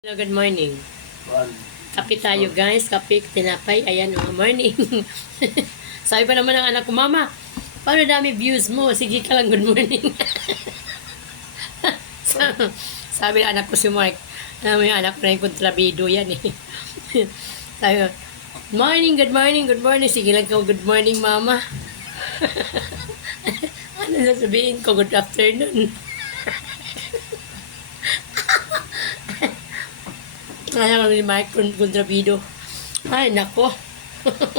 Hello, good morning. Kape tayo guys, kape, tinapay, ayan, oh, morning. Sabi pa naman ng anak ko, Mama, paano dami views mo? Sige ka lang, good morning. Sabi ng anak ko si Mark, alam mo yung anak ko na yung kontrabido yan eh. Sabi ko, morning, good morning, good morning. Sige lang ka, good morning, Mama. ano sasabihin ko, good afternoon. Kaya kami ni Mike kung kontrabido. Ay, nako.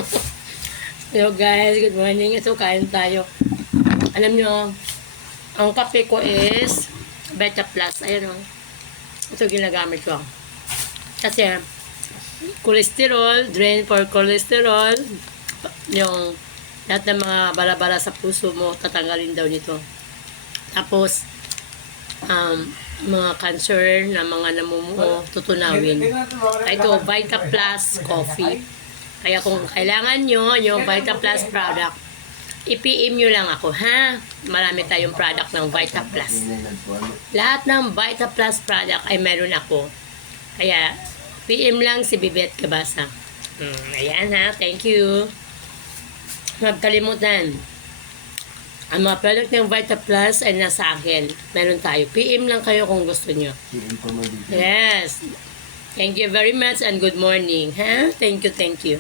Hello guys, good morning. So, kain tayo. Alam nyo, ang kape ko is Beta Plus. Ayan o. Ito ginagamit ko. Kasi, cholesterol, drain for cholesterol, yung lahat ng mga bala-bala sa puso mo, tatanggalin daw nito. Tapos, um, mga cancer na mga namumuo, tutunawin. Ito, Vita Plus Coffee. Kaya kung kailangan nyo yung Vita Plus product, i-PM nyo lang ako, ha? Marami tayong product ng Vita Plus. Lahat ng Vita Plus product ay meron ako. Kaya, PM lang si Bibet Kabasa. Hmm, ayan ha, thank you. Huwag kalimutan. Ang mga product ng Vita Plus ay nasa akin. Meron tayo. PM lang kayo kung gusto nyo. Dito. Yes. Thank you very much and good morning. Ha? Thank you, thank you.